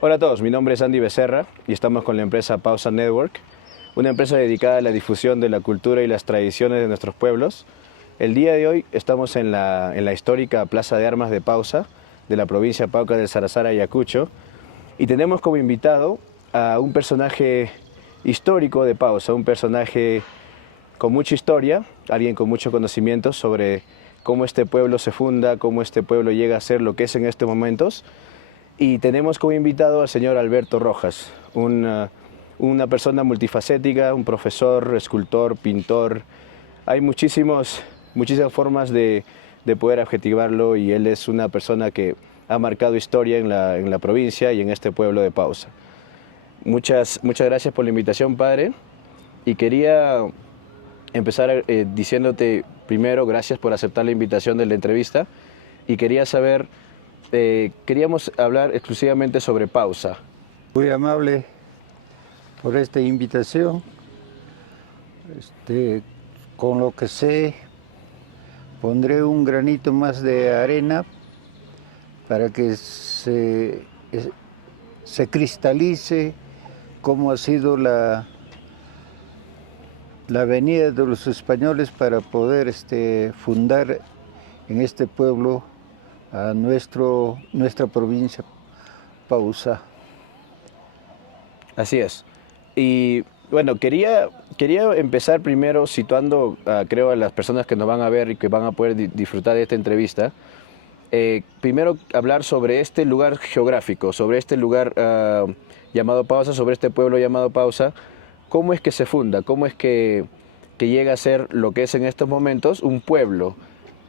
Hola a todos, mi nombre es Andy Becerra y estamos con la empresa Pausa Network, una empresa dedicada a la difusión de la cultura y las tradiciones de nuestros pueblos. El día de hoy estamos en la histórica Plaza de Armas de Pausa, de la provincia Pauca del Sarazara, Ayacucho, y tenemos como invitado a un personaje histórico de Pausa, un personaje con mucha historia, alguien con mucho conocimiento sobre cómo este pueblo se funda, cómo este pueblo llega a ser lo que es en estos momentos. Y tenemos como invitado al señor Alberto Rojas, una persona multifacética, un profesor, escultor, pintor. Hay muchísimas formas de poder adjetivarlo, y él es una persona que ha marcado historia en la provincia y en este pueblo de Pausa. Muchas gracias por la invitación, padre. Y quería empezar diciéndote primero gracias por aceptar la invitación de la entrevista, y quería saber, queríamos hablar exclusivamente sobre Pausa. Muy amable por esta invitación. Con lo que sé, pondré un granito más de arena para que se cristalice cómo ha sido la venida de los españoles para poder fundar en este pueblo a nuestra provincia Pausa. Así es. Y bueno, quería empezar primero situando, creo, a las personas que nos van a ver y que van a poder disfrutar de esta entrevista. Primero hablar sobre este lugar geográfico, sobre este lugar llamado Pausa, sobre este pueblo llamado Pausa. ¿Cómo es que se funda? ¿Cómo es que llega a ser lo que es en estos momentos un pueblo?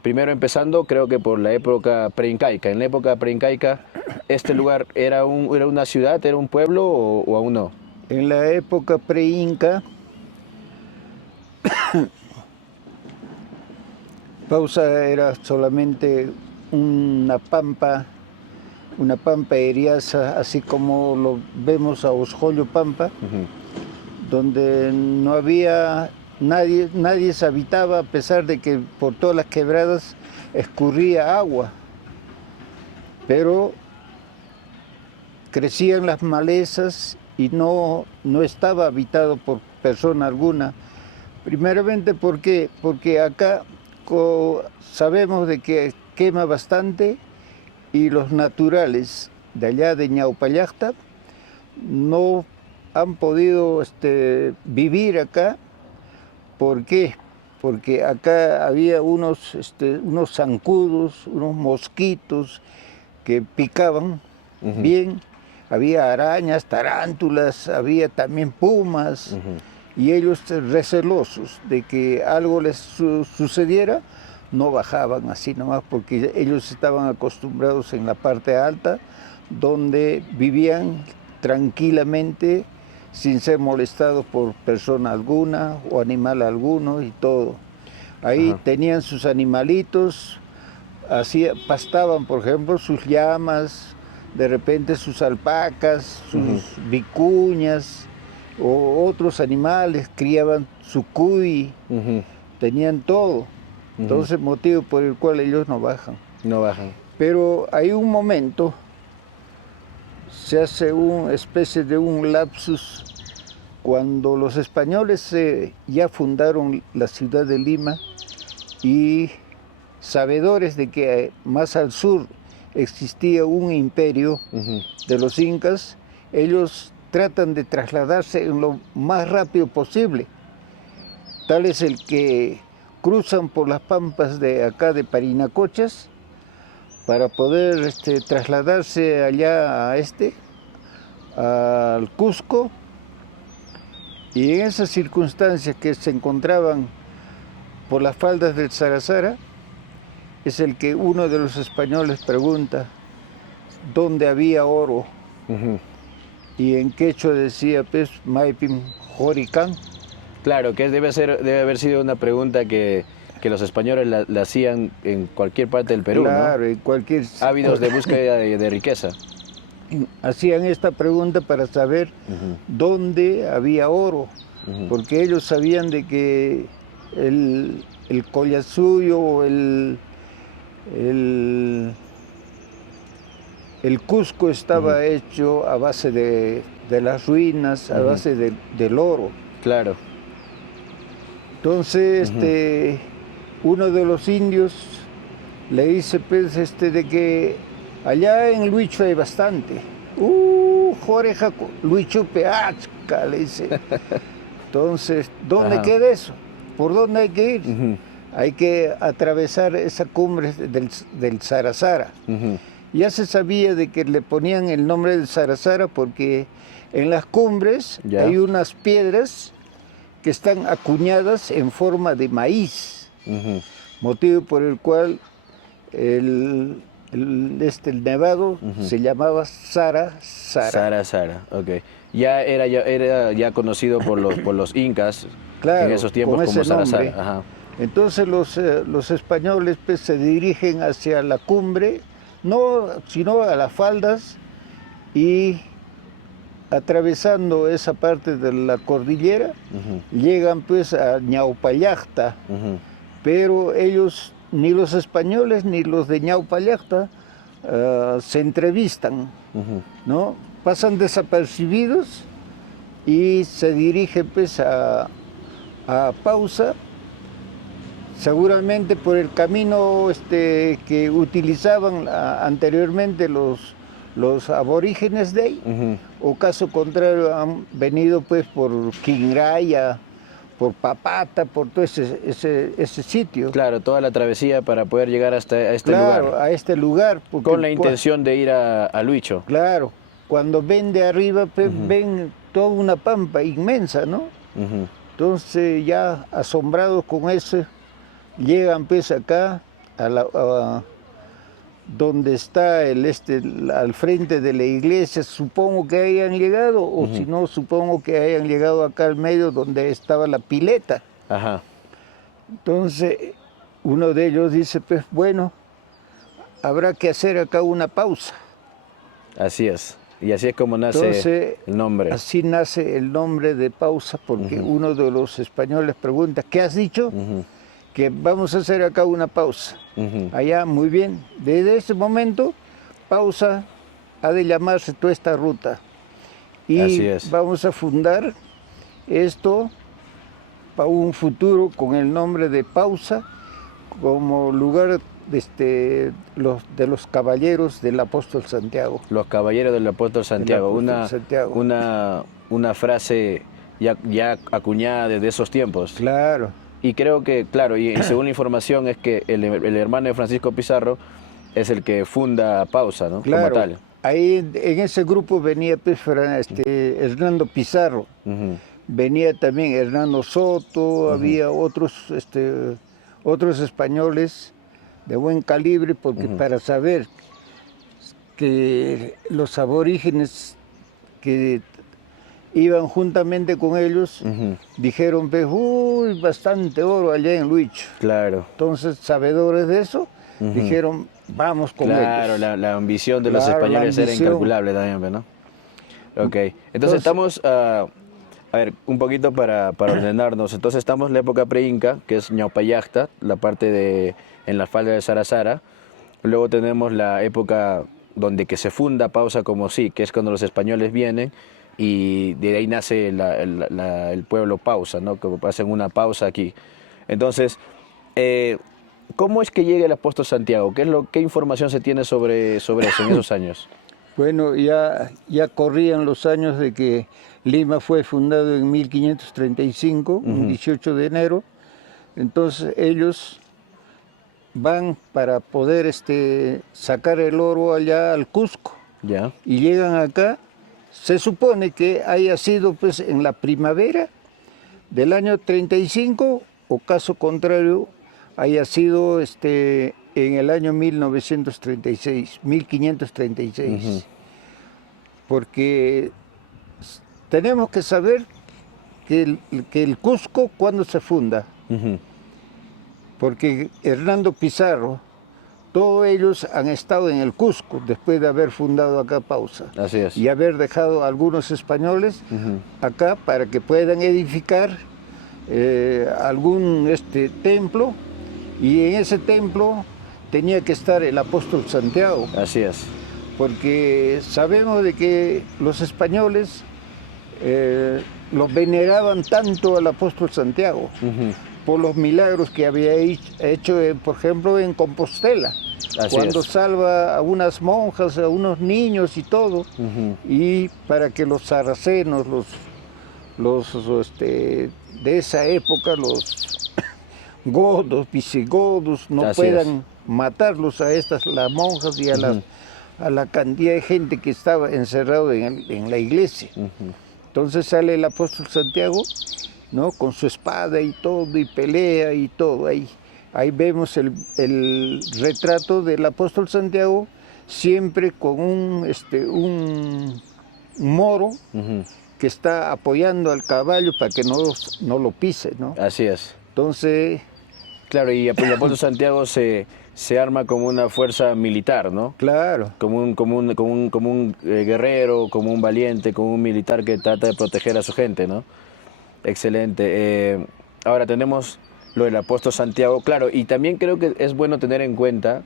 Primero empezando, creo que por la época preincaica. En la época preincaica, ¿este lugar era una ciudad, era un pueblo o aún no? En la época pre-inca, Pausa era solamente una pampa eriaza, así como lo vemos a Osjoyo Pampa, donde no había nadie se habitaba, a pesar de que por todas las quebradas escurría agua. Pero crecían las malezas y no estaba habitado por persona alguna. Primeramente, ¿por qué? Porque acá sabemos de que quema bastante, y los naturales de allá de Ñaupallacta no han podido vivir acá. ¿Por qué? Porque acá había unos zancudos, unos mosquitos que picaban bien. Había arañas, tarántulas, había también pumas, y ellos, recelosos de que algo les sucediera, no bajaban así nomás, porque ellos estaban acostumbrados en la parte alta, donde vivían tranquilamente, sin ser molestados por persona alguna o animal alguno y todo. Ahí tenían sus animalitos, pastaban, por ejemplo, sus llamas, de repente sus alpacas, sus vicuñas o otros animales, criaban su cuy, tenían todo. Entonces, motivo por el cual ellos no bajan. No bajan. Pero hay un momento, se hace una especie de un lapsus, cuando los españoles ya fundaron la ciudad de Lima, y sabedores de que más al sur existía un imperio de los incas, ellos tratan de trasladarse en lo más rápido posible. Tal es el que cruzan por las pampas de acá de Parinacochas para poder trasladarse allá al Cusco, y en esas circunstancias que se encontraban por las faldas del Sarazara, es el que uno de los españoles pregunta dónde había oro. Y en quechua decía, pues, Maipim Joricán. Claro, que debe haber sido una pregunta que los españoles la hacían en cualquier parte del Perú, claro, ¿no? en cualquier... Ávidos de búsqueda de riqueza. Hacían esta pregunta para saber dónde había oro, porque ellos sabían de que el collasuyo, el Cusco estaba hecho a base de las ruinas, a base del oro. Claro. Entonces, uno de los indios le dice, pues, de que allá en Luicho hay bastante. Joreja, Luicho Peachca, le dice. Entonces, ¿dónde queda eso? ¿Por dónde hay que ir? Hay que atravesar esa cumbre del Sarasara. Ya se sabía de que le ponían el nombre del Sarasara porque en las cumbres hay unas piedras que están acuñadas en forma de maíz, motivo por el cual el nevado se llamaba Sarasara. Sarasara, ok. Ya era conocido por los incas, claro, en esos tiempos como Sarasara. Ajá. Entonces los españoles, pues, se dirigen hacia la cumbre, sino a las faldas, y atravesando esa parte de la cordillera, llegan pues a Ñaupallacta, pero ellos, ni los españoles ni los de Ñaupallacta, se entrevistan, ¿no? Pasan desapercibidos y se dirigen pues a Pausa, seguramente por el camino que utilizaban anteriormente los aborígenes de ahí, o caso contrario han venido pues por Quingraya, por Papata, por todo ese sitio. Claro, toda la travesía para poder llegar hasta este lugar. Claro, a este lugar. Con la intención de ir a Luicho. Claro, cuando ven de arriba, pues, ven toda una pampa inmensa, ¿no? Entonces ya asombrados con eso, llegan pues acá donde está al frente de la iglesia, supongo que hayan llegado, o si no, supongo que hayan llegado acá al medio donde estaba la pileta. Entonces, uno de ellos dice, pues bueno, habrá que hacer acá una pausa. Así es, y así es como nace el nombre. Así nace el nombre de Pausa, porque uno de los españoles pregunta, ¿qué has dicho? Que vamos a hacer acá una pausa. Allá, muy bien. Desde ese momento, Pausa ha de llamarse toda esta ruta. Y vamos a fundar esto para un futuro con el nombre de Pausa, como lugar de los caballeros del apóstol Santiago. Los caballeros del apóstol Santiago, una frase ya acuñada desde esos tiempos. Claro. Y creo que, claro, y según la información es que el hermano de Francisco Pizarro es el que funda Pausa, ¿no? Claro, como tal. Ahí en ese grupo venía pues, Hernando Pizarro, venía también Hernando Soto, había otros españoles de buen calibre, porque para saber que los aborígenes que iban juntamente con ellos, dijeron, pues, uy, bastante oro allá en Luicho. Claro. Entonces, sabedores de eso, dijeron, vamos con ellos. Claro, la ambición de los españoles era incalculable también, ¿no? Ok, entonces estamos, a ver, un poquito para ordenarnos. Entonces estamos en la época pre-inca, que es Ñaupallacta, la parte en la falda de Sarasara. Luego tenemos la época donde que se funda Pausa como sí, que es cuando los españoles vienen, y de ahí nace el pueblo Pausa, ¿no? Que hacen una pausa aquí. Entonces, ¿cómo es que llega el apóstol Santiago? ¿Qué información se tiene sobre eso en esos años? Bueno, ya corrían los años de que Lima fue fundado en 1535, un 18 de enero. Entonces ellos van para poder sacar el oro allá al Cusco. Ya. Y llegan acá. Se supone que haya sido pues en la primavera del año 35, o caso contrario, haya sido en el año 1536. Porque tenemos que saber que el Cusco, ¿cuándo se funda? Porque Hernando Pizarro, todos ellos han estado en el Cusco después de haber fundado acá Pausa. Así es. Y haber dejado a algunos españoles acá para que puedan edificar algún templo, y en ese templo tenía que estar el apóstol Santiago. Así es. porque sabemos de que los españoles los veneraban tanto al apóstol Santiago por los milagros que había hecho, por ejemplo, en Compostela, cuando salva a unas monjas, a unos niños y todo, y para que los saracenos, de esa época, los godos, visigodos, no puedan matarlos a las monjas y a la cantidad de gente que estaba encerrado en la iglesia. Entonces sale el apóstol Santiago, ¿no? Con su espada y todo, y pelea y todo. Ahí vemos el retrato del apóstol Santiago, siempre con un moro que está apoyando al caballo para que no lo pise, ¿no? Así es. Entonces... Claro, y el apóstol Santiago se arma como una fuerza militar, ¿no? Claro. Como un guerrero, como un valiente, como un militar que trata de proteger a su gente, ¿no? Excelente. Ahora tenemos lo del apóstol Santiago, claro, y también creo que es bueno tener en cuenta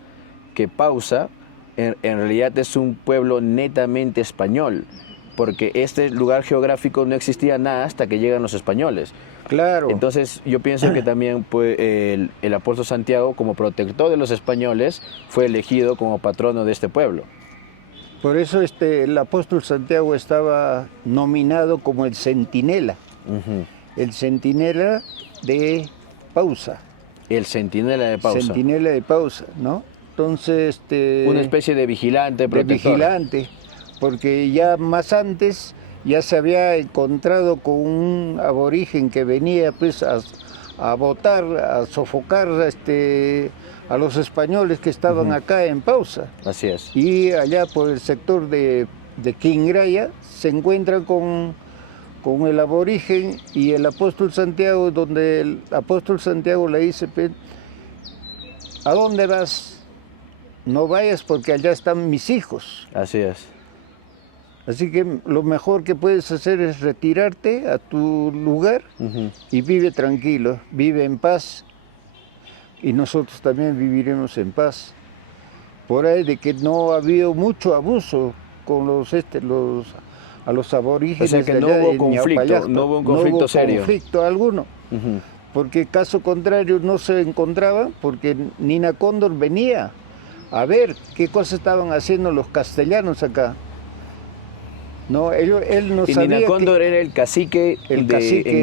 que Pausa en realidad es un pueblo netamente español, porque este lugar geográfico no existía nada hasta que llegan los españoles. Claro. Entonces yo pienso que también pues, el apóstol Santiago, como protector de los españoles, fue elegido como patrono de este pueblo. Por eso el apóstol Santiago estaba nominado como el centinela, el centinela de Pausa. El centinela de Pausa. Centinela de Pausa, ¿no? Entonces... una especie de vigilante, protector. De vigilante, porque ya más antes ya se había encontrado con un aborigen que venía pues a botar, a sofocar a los españoles que estaban acá en Pausa. Así es. Y allá por el sector de Quingraya se encuentra con el aborigen y el apóstol Santiago, donde el apóstol Santiago le dice, ¿a dónde vas? No vayas porque allá están mis hijos. Así es. Así que lo mejor que puedes hacer es retirarte a tu lugar y vive tranquilo, vive en paz. Y nosotros también viviremos en paz. Por ahí de que no ha habido mucho abuso con a los aborígenes. O sea que no hubo conflicto, no hubo un conflicto serio. No hubo conflicto alguno. Porque caso contrario no se encontraba, porque Nina Cóndor venía a ver qué cosas estaban haciendo los castellanos acá. No, él no sabía. Nina Cóndor era el cacique en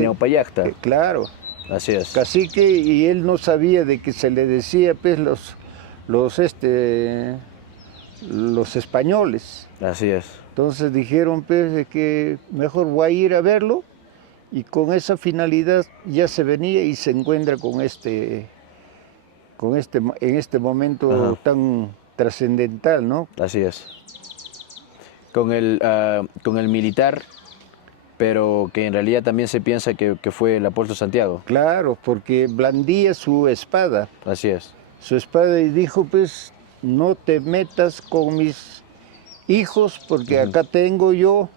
Neopayacta. Claro. Así es. Cacique, y él no sabía de que se le decía pues los españoles. Así es. Entonces dijeron pues de que mejor voy a ir a verlo, y con esa finalidad ya se venía y se encuentra en este momento tan trascendental, ¿no? Así es. Con el militar, pero que en realidad también se piensa que fue el apóstol Santiago. Claro, porque blandía su espada. Así es. Su espada, y dijo, pues, no te metas con mis hijos, porque acá tengo yo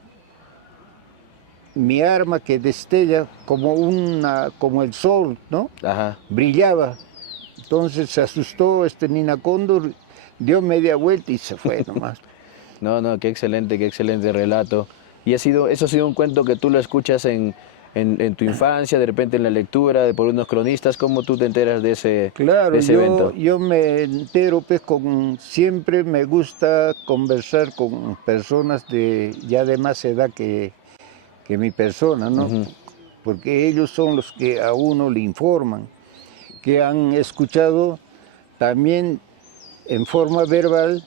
mi arma que destella como el sol, ¿no? Brillaba. Entonces se asustó Nina Cóndor, dio media vuelta y se fue nomás. No, qué excelente relato. Y eso ha sido un cuento que tú lo escuchas en tu infancia, de repente en la lectura, por unos cronistas. ¿Cómo tú te enteras de ese evento? Yo me entero, pues, siempre me gusta conversar con personas ya de más edad que mi persona, ¿no? Porque ellos son los que a uno le informan, que han escuchado también en forma verbal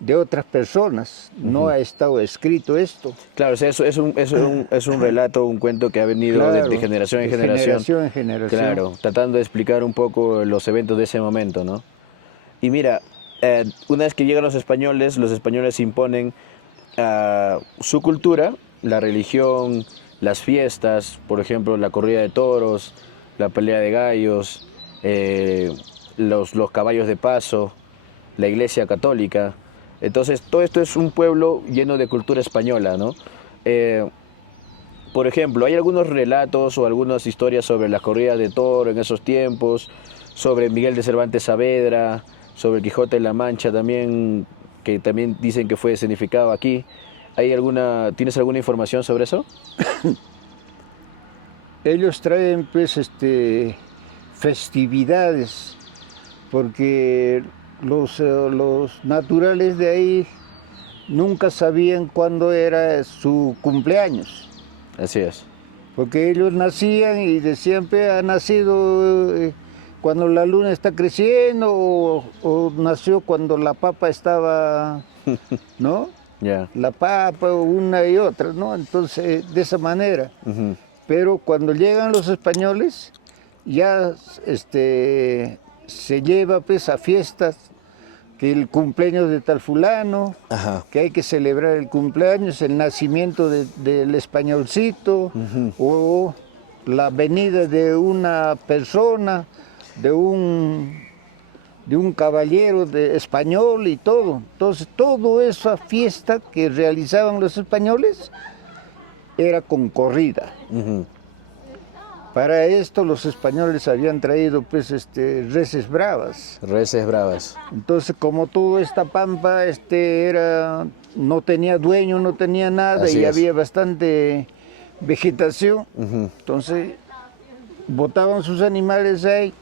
de otras personas. No ha estado escrito esto. Claro, o sea, es un relato, un cuento que ha venido de generación en generación. De generación en generación. Claro, tratando de explicar un poco los eventos de ese momento, ¿no? Y mira, una vez que llegan los españoles imponen su cultura, la religión, las fiestas, por ejemplo, la corrida de toros, la pelea de gallos, los caballos de paso, la iglesia católica. Entonces, todo esto es un pueblo lleno de cultura española, ¿no? Por ejemplo, hay algunos relatos o algunas historias sobre las corridas de toro en esos tiempos, sobre Miguel de Cervantes Saavedra, sobre el Quijote de la Mancha también. que también dicen que fue escenificado aquí. ¿Tienes alguna información sobre eso? Ellos traen pues festividades, porque los naturales de ahí nunca sabían cuándo era su cumpleaños. Así es. Porque ellos nacían y decían, pues, ha nacido cuando la luna está creciendo o nació cuando la papa estaba, ¿no? Ya. La papa, una y otra, ¿no? Entonces, de esa manera. Ujú. Pero cuando llegan los españoles, ya se lleva pues a fiestas, que el cumpleaños de tal fulano, Ajá. que hay que celebrar el cumpleaños, el nacimiento del españolcito, o la venida de una persona, de un caballero español y todo. Entonces, toda esa fiesta que realizaban los españoles era con corrida. Ujú. Para esto los españoles habían traído pues reses bravas. Reses bravas. Entonces, como toda esta pampa no tenía dueño, no tenía nada, Así y es. había bastante vegetación, Ujú. entonces botaban sus animales ahí,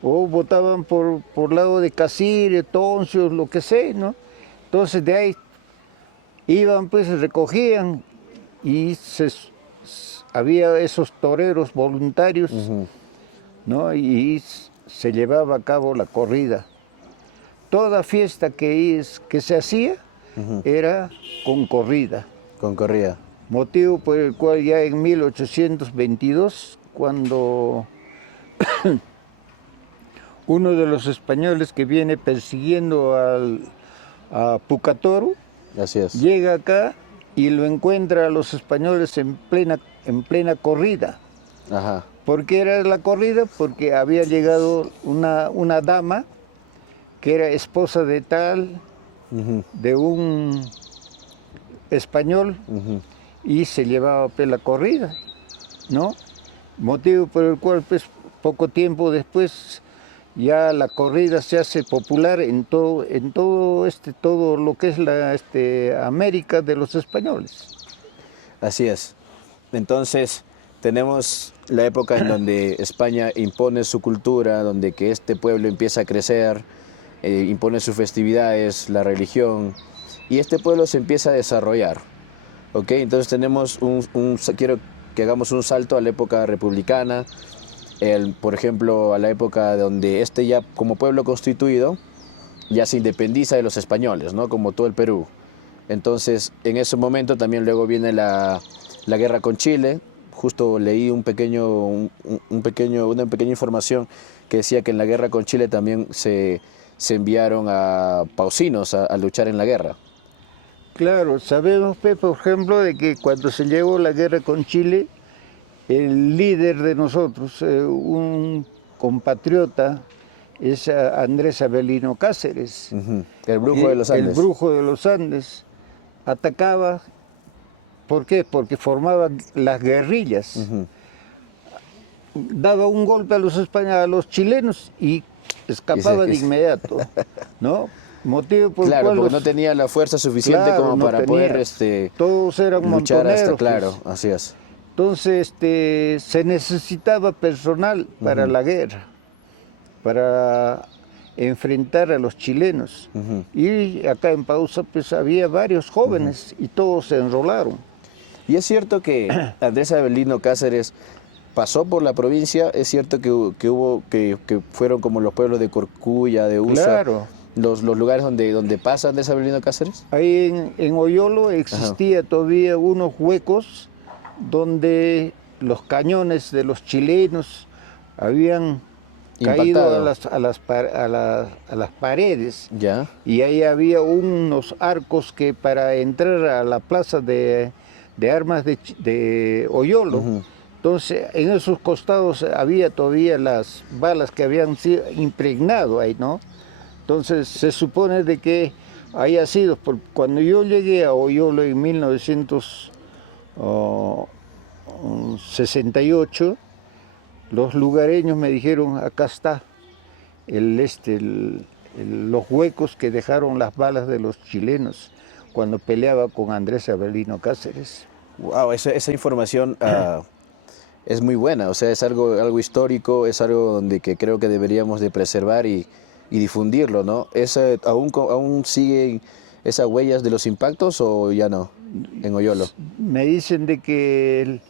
o botaban por lado de Casire, Toncios, lo que sea, ¿no? Entonces de ahí iban, pues recogían, y había esos toreros voluntarios, Ujú. ¿no? Y se llevaba a cabo la corrida. Toda fiesta que se hacía era con corrida. Con corrida. Motivo por el cual ya en 1822, cuando uno de los españoles que viene persiguiendo a Pucatoro, Así es. llega acá y lo encuentra a los españoles en plena corrida. Ajá. ¿Por qué era la corrida? Porque había llegado una dama que era esposa de tal, Ujú. de un español, Ujú. y se llevaba pues, la corrida, ¿no? Motivo por el cual pues poco tiempo después ya la corrida se hace popular en todo lo que es la América de los españoles. Así es. Entonces, tenemos la época en donde España impone su cultura, donde que este pueblo empieza a crecer, impone sus festividades, la religión, y este pueblo se empieza a desarrollar. ¿Ok? Entonces quiero que hagamos un salto a la época republicana, por ejemplo, a la época donde ya como pueblo constituido ya se independiza de los españoles, ¿no? Como todo el Perú. Entonces, en ese momento también luego viene la guerra con Chile. Justo leí una pequeña información que decía que en la guerra con Chile también se enviaron a pausinos a luchar en la guerra. Claro, sabemos, por ejemplo, de que cuando se llevó la guerra con Chile, el líder de nosotros, un compatriota, es Andrés Avelino Cáceres. Ujú. El brujo de los Andes. El brujo de los Andes. Atacaba, ¿por qué? Porque formaba las guerrillas. Ujú. Daba un golpe a los chilenos y escapaba de inmediato, ¿no? Motivo por Claro, el cual porque no tenía la fuerza suficiente como no para tenía. poder Todos eran luchar hasta, montoneros. claro, Pues. así es. Entonces se necesitaba personal para la guerra, para enfrentar a los chilenos. Y acá en Pausa pues había varios jóvenes y todos se enrolaron. Y es cierto que Andrés Avelino Cáceres pasó por la provincia, es cierto que fueron como los pueblos de Corcuya, de Usa, Claro. los lugares donde pasa Andrés Avelino Cáceres. Ahí en Oyolo existía todavía unos huecos donde los cañones de los chilenos habían caído a las paredes. Ya. Y ahí había unos arcos que para entrar a la plaza de armas de Oyolo, entonces en esos costados había todavía las balas que habían sido impregnado ahí, ¿no? Entonces se supone de que haya sido, cuando yo llegué a Oyolo en 1968, los lugareños me dijeron, acá está el los huecos que dejaron las balas de los chilenos cuando peleaba con Andrés Avelino Cáceres. Wow, esa información es muy buena, o sea, es algo histórico, es algo donde que creo que deberíamos de preservar y difundirlo, ¿no? ¿Aún siguen esas huellas de los impactos o ya no, en Oyolo? Me dicen de que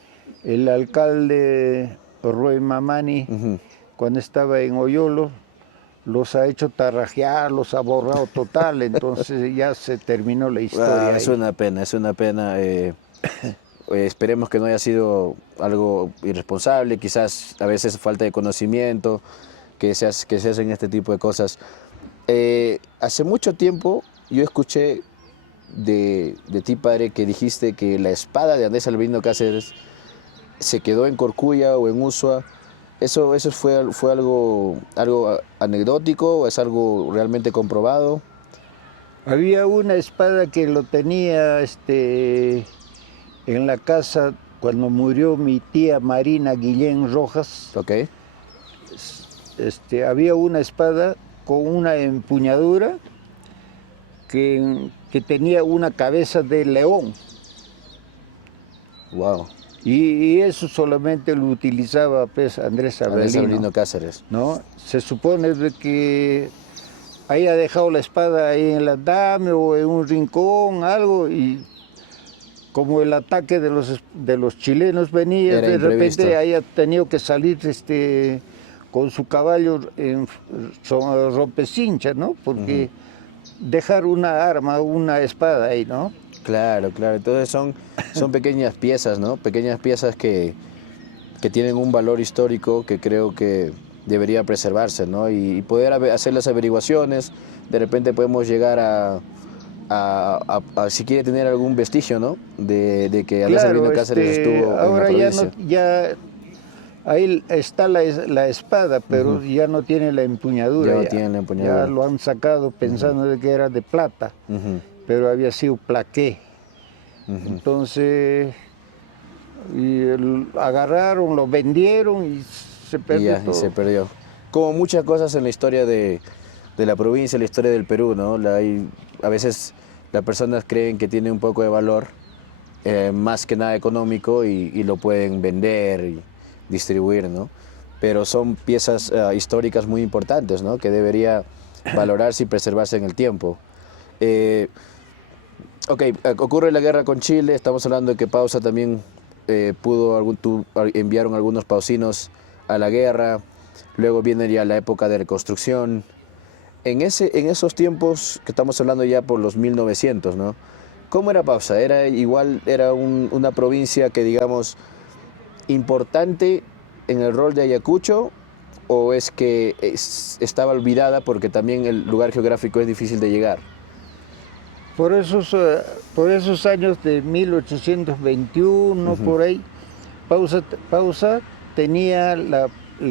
el alcalde Roy Mamani, cuando estaba en Oyolo, los ha hecho tarrajear, los ha borrado total, entonces ya se terminó la historia. Es una pena, es una pena. Esperemos que no haya sido algo irresponsable, quizás a veces falta de conocimiento, que se hacen este tipo de cosas. Hace mucho tiempo yo escuché de ti, padre, que dijiste que la espada de Andrés Avelino Cáceres se quedó en Corcuya o en Usua. ¿Eso fue algo anecdótico o es algo realmente comprobado? Había una espada que lo tenía en la casa cuando murió mi tía Marina Guillén Rojas. Okay. Había una espada con una empuñadura que tenía una cabeza de león. Wow. Y eso solamente lo utilizaba pues, Andrés Avelino Cáceres. ¿No? Se supone de que haya dejado la espada ahí en el andamio o en un rincón, algo, y como el ataque de los chilenos venía, Era de imprevisto. repente haya tenido que salir con su caballo en rompecincha, ¿no? Porque dejar una arma, una espada ahí, ¿no? Claro, claro. Entonces son pequeñas piezas, ¿no? Pequeñas piezas que tienen un valor histórico que creo que debería preservarse, ¿no? Y poder hacer las averiguaciones. De repente podemos llegar a si quiere tener algún vestigio, ¿no? De que Andrés Avelino Cáceres estuvo ahora en la ya provincia. Ahí está la espada, pero ya no tiene la empuñadura. Ya no tiene la empuñadura. Ya lo han sacado pensando de que era de plata, pero había sido plaqué. Entonces, agarraron, lo vendieron y se perdió todo. Y se perdió. Como muchas cosas en la historia de la provincia, la historia del Perú, ¿no? A veces las personas creen que tiene un poco de valor, más que nada económico, y lo pueden vender y distribuir, ¿no? Pero son piezas históricas muy importantes, ¿no? Que debería valorarse y preservarse en el tiempo. Ocurre la guerra con Chile, estamos hablando de que Pausa también enviaron algunos pausinos a la guerra, luego viene ya la época de reconstrucción. En esos tiempos que estamos hablando ya por los 1900, ¿no? ¿Cómo era Pausa? ¿Era una provincia que, digamos, importante en el rol de Ayacucho, o es que estaba olvidada porque también el lugar geográfico es difícil de llegar? Por esos años de 1821, por ahí, Pausa tenía la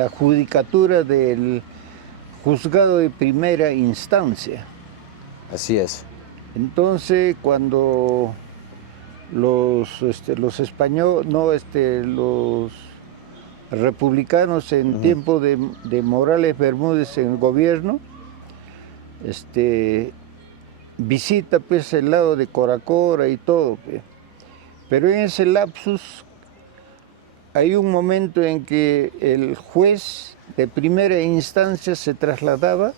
judicatura del juzgado de primera instancia. Así es. Entonces, cuando los españoles, los republicanos en tiempo de Morales Bermúdez en el gobierno, visita pues el lado de Coracora y todo, pero en ese lapsus hay un momento en que el juez de primera instancia se trasladaba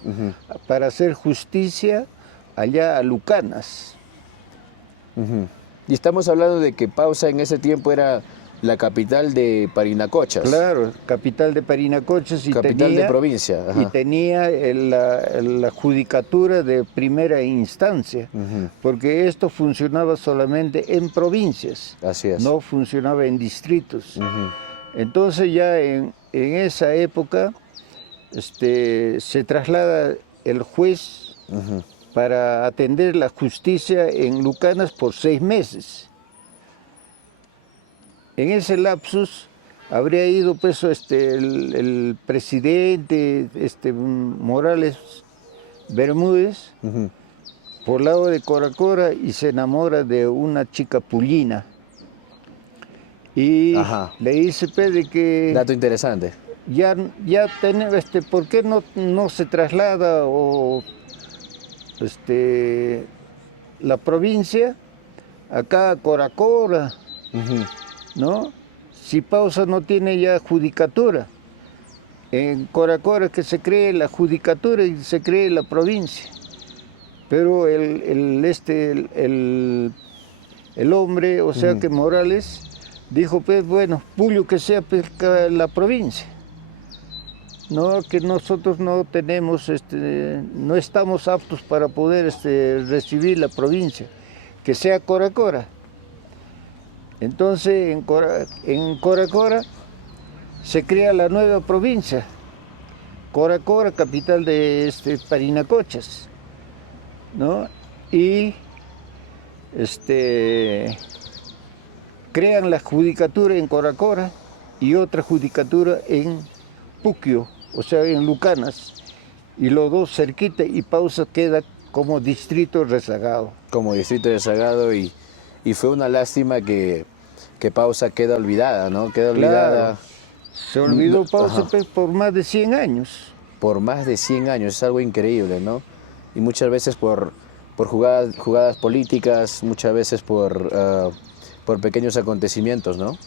para hacer justicia allá a Lucanas. Y estamos hablando de que Pausa en ese tiempo era la capital de Parinacochas. Claro, capital de Parinacochas. Capital de provincia. Y tenía la judicatura de primera instancia, porque esto funcionaba solamente en provincias. Así es. No funcionaba en distritos. Entonces ya en esa época se traslada el juez para atender la justicia en Lucanas por 6 meses. En ese lapsus habría ido pues, el presidente Morales Bermúdez por lado de Coracora y se enamora de una chica pullina. Y le dice de que... Dato interesante. Ya tenemos, ¿por qué no se traslada o la provincia, acá Coracora, ¿no? Si Pausa no tiene ya judicatura, en Coracora que se cree la judicatura y se cree la provincia. Pero el hombre, o sea que Morales, dijo, pues bueno, Puyo que sea pues, la provincia. No, que nosotros no tenemos, no estamos aptos para poder recibir la provincia, que sea Coracora. Entonces en Coracora se crea la nueva provincia, Coracora, capital de Parinacochas, ¿no? Y crean la judicatura en Coracora y otra judicatura en Puquio, o sea, en Lucanas, y los dos cerquita, y Pausa queda como distrito rezagado. Como distrito rezagado, y fue una lástima que Pausa queda olvidada, ¿no? Queda olvidada. Claro, se olvidó Pausa pues, por más de 100 años. Por más de 100 años, es algo increíble, ¿no? Y muchas veces por jugadas políticas, muchas veces por pequeños acontecimientos, ¿no?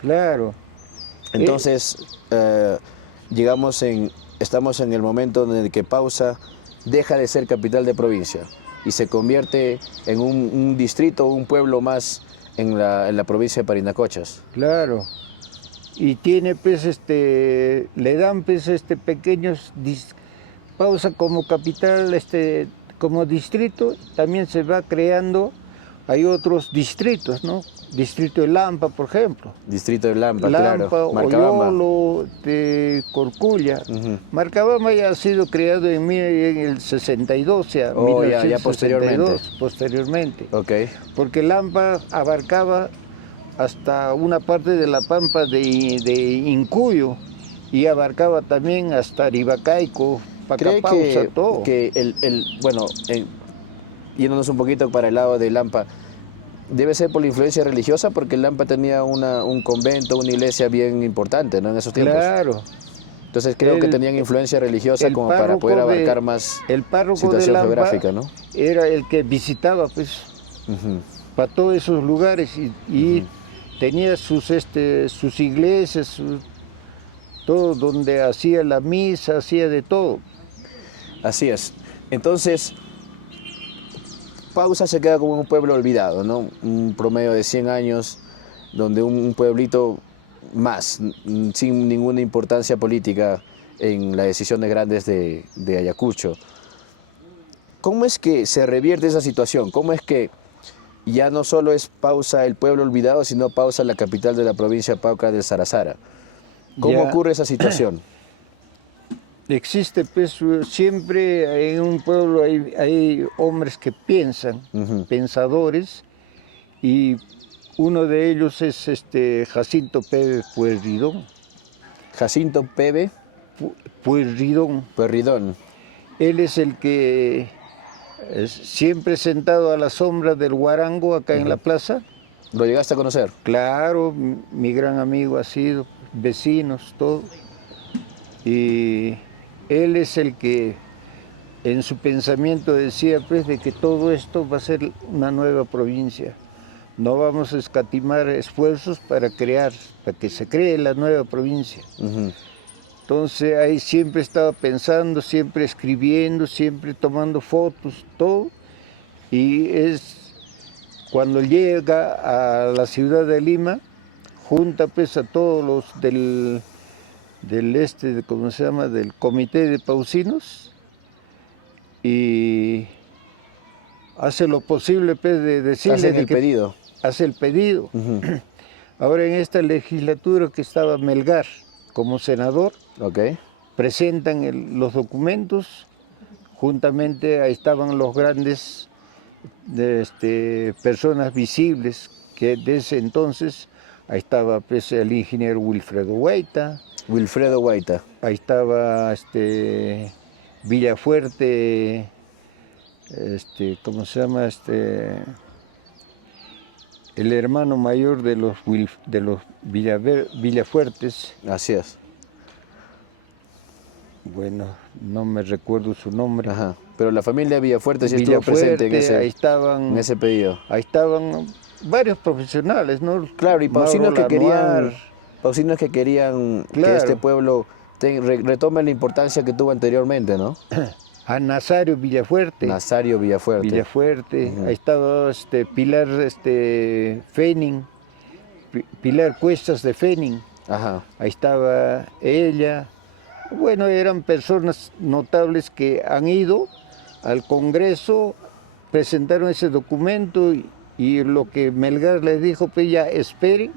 Claro. Entonces, estamos en el momento en el que Pausa deja de ser capital de provincia y se convierte en un distrito, un pueblo más en la provincia de Parinacochas. Claro. Y tiene pues le dan pues pequeños Pausa como capital, como distrito, también se va creando, hay otros distritos, ¿no? Distrito de Lampa, por ejemplo. Distrito de Lampa, Lampa, claro. Oyolo, de Corculla. Marcabamba ya ha sido creado en el 62, o sea, 1962, posteriormente. Okay. Porque Lampa abarcaba hasta una parte de la pampa de Incuyo y abarcaba también hasta Ribacaico, Pacapausa, todo. Bueno, yéndonos un poquito para el lado de Lampa, debe ser por la influencia religiosa, porque Lampa tenía un convento, una iglesia bien importante, ¿no? En esos tiempos. Claro. Entonces creo que tenían influencia religiosa como para poder abarcar más situación geográfica, ¿no? Era el que visitaba, pues, para todos esos lugares y tenía sus iglesias, todo donde hacía la misa, hacía de todo. Así es. Entonces, Pausa se queda como un pueblo olvidado, ¿no? Un promedio de 100 años, donde un pueblito más, sin ninguna importancia política en las decisiones grandes de Ayacucho. ¿Cómo es que se revierte esa situación? ¿Cómo es que ya no solo es Pausa el pueblo olvidado, sino Pausa la capital de la provincia Pauca del Sarazara? ¿Cómo ocurre esa situación? Existe, pues, siempre en un pueblo hay hombres que piensan, pensadores, y uno de ellos es Jacinto Pérez Pueyrredón. Jacinto Pérez Pueyrredón. Él es el que siempre sentado a la sombra del guarango acá en la plaza. ¿Lo llegaste a conocer? Claro, mi gran amigo ha sido, vecinos, todo. Y él es el que en su pensamiento decía pues de que todo esto va a ser una nueva provincia. No vamos a escatimar esfuerzos para que se cree la nueva provincia. Entonces ahí siempre estaba pensando, siempre escribiendo, siempre tomando fotos, todo. Y es cuando llega a la ciudad de Lima, junta pues a todos los ¿cómo se llama?, del comité de pausinos, y hace lo posible pues, de decirle hace el pedido. Ahora en esta legislatura que estaba Melgar como senador, presentan los documentos, juntamente ahí estaban los grandes personas visibles, que desde entonces ahí estaba pues, el ingeniero Wilfredo Huayta. Ahí estaba Villafuerte, ¿cómo se llama? El hermano mayor de los Villafuertes. Así es. Bueno, no me recuerdo su nombre. Ajá. Pero la familia Villafuerte sí estuvo presente en ahí ese pedido. ahí estaban varios profesionales, ¿no? Claro, y Mauro Lanoir, pausinos que querían que claro. este pueblo retome la importancia que tuvo anteriormente, ¿no? A Nazario Villafuerte. Nazario Villafuerte. Villafuerte, ahí estaba Pilar Fening, Pilar Cuestas de Fening. Ajá. Ahí estaba ella. Bueno, eran personas notables que han ido al Congreso, presentaron ese documento y lo que Melgar les dijo, pues ya esperen,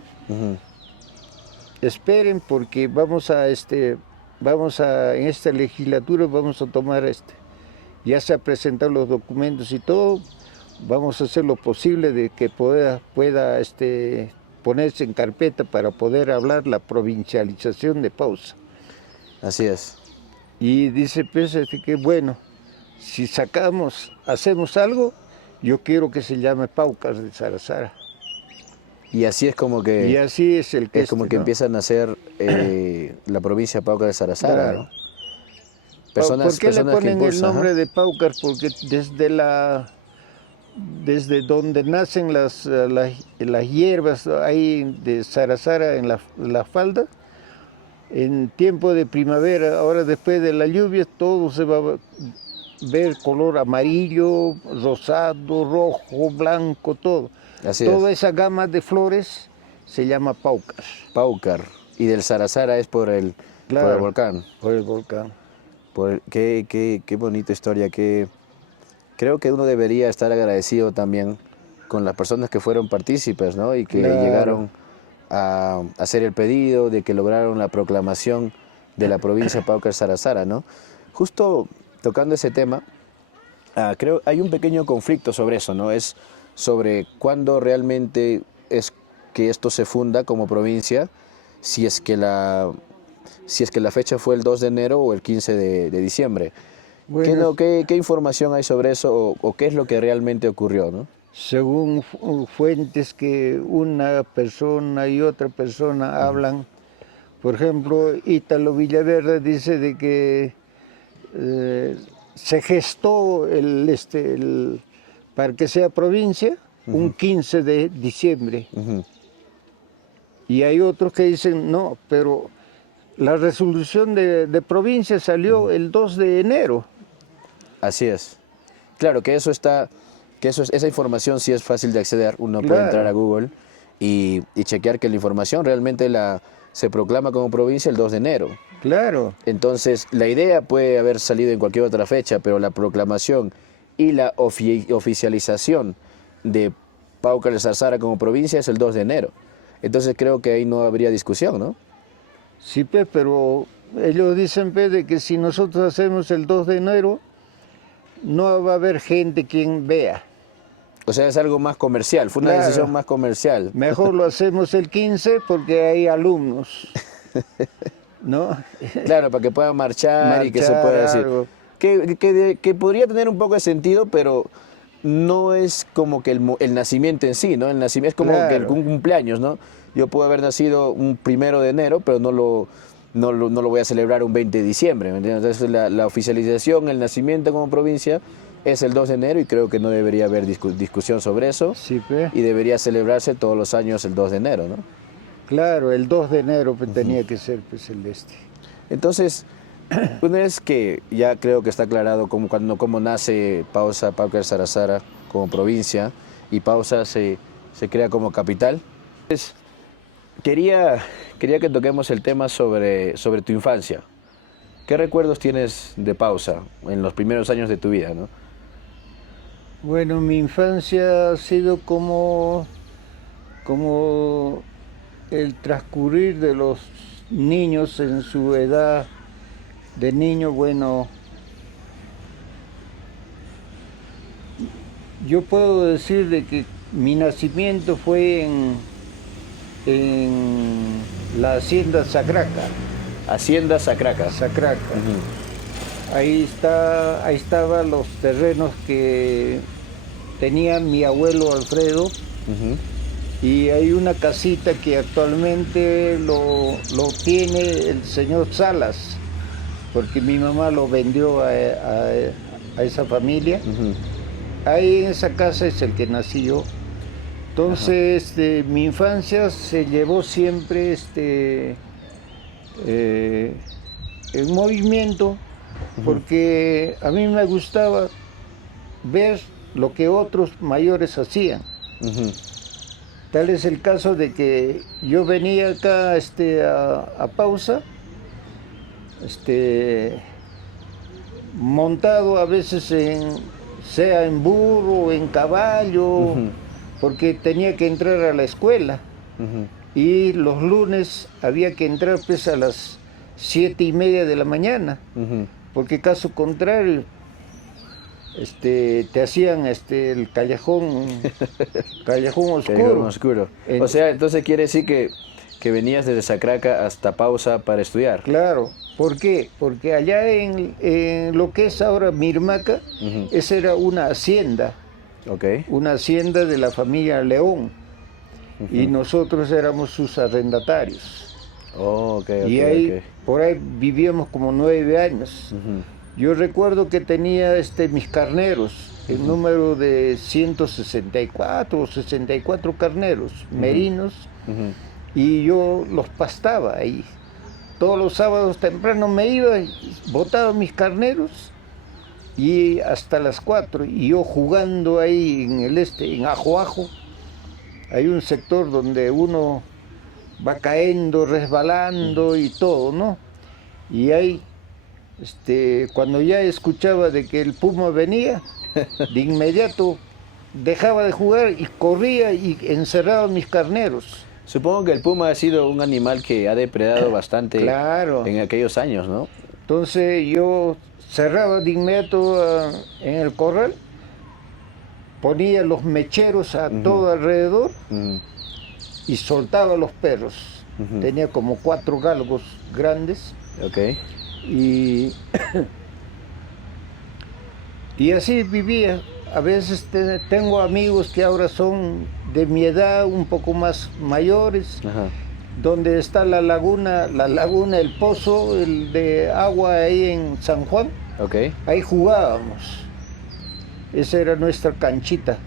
esperen porque vamos a en esta legislatura vamos a tomar ya se han presentado los documentos y todo, vamos a hacer lo posible de que pueda ponerse en carpeta para poder hablar la provincialización de Pausa. Así es. Y dice pues que bueno, si hacemos algo, yo quiero que se llame Paucas de Sarasara. Y así es como que... Y así es el que es como que empieza a nacer la provincia Paucar de Sarasara, claro. ¿no? ¿Por qué le ponen el nombre de Paucar? Porque desde donde nacen las hierbas ahí de Sarasara en la falda, en tiempo de primavera, ahora después de la lluvia, todo se va a ver color amarillo, rosado, rojo, blanco, todo. Toda esa gama de flores se llama Paucar. Paucar. Y del Sarasara es por el volcán. Por el volcán. Qué bonita historia. Creo que uno debería estar agradecido también con las personas que fueron partícipes, ¿no? Y que llegaron a hacer el pedido, de que lograron la proclamación de la provincia Paucar Sarasara, ¿no? Justo tocando ese tema, creo hay un pequeño conflicto sobre eso, ¿no? Es sobre cuándo realmente es que esto se funda como provincia, si es que la fecha fue el 2 de enero o el 15 de diciembre. Bueno, ¿Qué información hay sobre eso o qué es lo que realmente ocurrió, ¿no? Según fuentes que una persona y otra persona hablan, por ejemplo, Ítalo Villaverde dice de que se gestó para que sea provincia un 15 de diciembre. Y hay otros que dicen, no, pero la resolución de provincia salió el 2 de enero. Así es. Claro que esa información sí es fácil de acceder. Uno puede entrar a Google y chequear que la información realmente se proclama como provincia el 2 de enero. Claro. Entonces, la idea puede haber salido en cualquier otra fecha, pero la proclamación y la oficialización de Paucar de Sarasara como provincia es el 2 de enero. Entonces creo que ahí no habría discusión, ¿no? Sí, pero ellos dicen de que si nosotros hacemos el 2 de enero, no va a haber gente quien vea. O sea, es algo más comercial, fue una decisión más comercial. Mejor lo hacemos el 15 porque hay alumnos, ¿no? Claro, para que puedan marchar y que se pueda decir. Que podría tener un poco de sentido, pero no es como que el nacimiento en sí, ¿no? El nacimiento es como que un cumpleaños, ¿no? Yo puedo haber nacido un 1 de enero, pero no lo voy a celebrar un 20 de diciembre, ¿me entiendes? Entonces la oficialización, el nacimiento como provincia es el 2 de enero y creo que no debería haber discusión sobre eso. Sí, y debería celebrarse todos los años el 2 de enero, ¿no? Claro, el 2 de enero tenía que ser pues, el Entonces, una vez que ya creo que está aclarado cómo nace Paucar Sarasara como provincia y Pausa se crea como capital, pues, quería que toquemos el tema sobre tu infancia. ¿Qué recuerdos tienes de Pausa en los primeros años de tu vida, ¿no? Bueno, mi infancia ha sido como el transcurrir de los niños en su edad de niño. Bueno, yo puedo decir de que mi nacimiento fue en la hacienda Sacraca. Hacienda Sacraca. Sacraca. Ahí estaban los terrenos que tenía mi abuelo Alfredo. Y hay una casita que actualmente lo tiene el señor Salas. porque mi mamá lo vendió a esa familia. Ahí en esa casa es el que nací yo. Entonces, mi infancia se llevó siempre en movimiento, porque a mí me gustaba ver lo que otros mayores hacían. Tal es el caso de que yo venía acá a Pausa, montado a veces sea en burro o en caballo, porque tenía que entrar a la escuela. Y los lunes había que entrar pues a las 7:30 de la mañana, porque caso contrario, te hacían el callejón oscuro. Callejón oscuro. O sea, entonces quiere decir que venías desde Sacraca hasta Pausa para estudiar. Claro. ¿Por qué? Porque allá en lo que es ahora Mirmaca, esa era una hacienda. Una hacienda de la familia León. Y nosotros éramos sus arrendatarios. Y ahí, por ahí vivíamos como 9 años. Yo recuerdo que tenía mis carneros, el número de 164 o 64 carneros merinos, y yo los pastaba ahí. Todos los sábados temprano me iba y botaba mis carneros y hasta las 4, y yo jugando ahí en Ajo. Hay un sector donde uno va cayendo, resbalando y todo, ¿no? Y ahí, cuando ya escuchaba de que el puma venía, de inmediato dejaba de jugar y corría y encerraba mis carneros. Supongo que el puma ha sido un animal que ha depredado bastante en aquellos años, ¿no? Entonces yo cerraba de inmediato en el corral, ponía los mecheros a todo alrededor y soltaba los perros. Tenía como 4 galgos grandes. Y así vivía. A veces tengo amigos que ahora son de mi edad, un poco más mayores, donde está la laguna, el pozo, el de agua ahí en San Juan. Ahí jugábamos. Esa era nuestra canchita.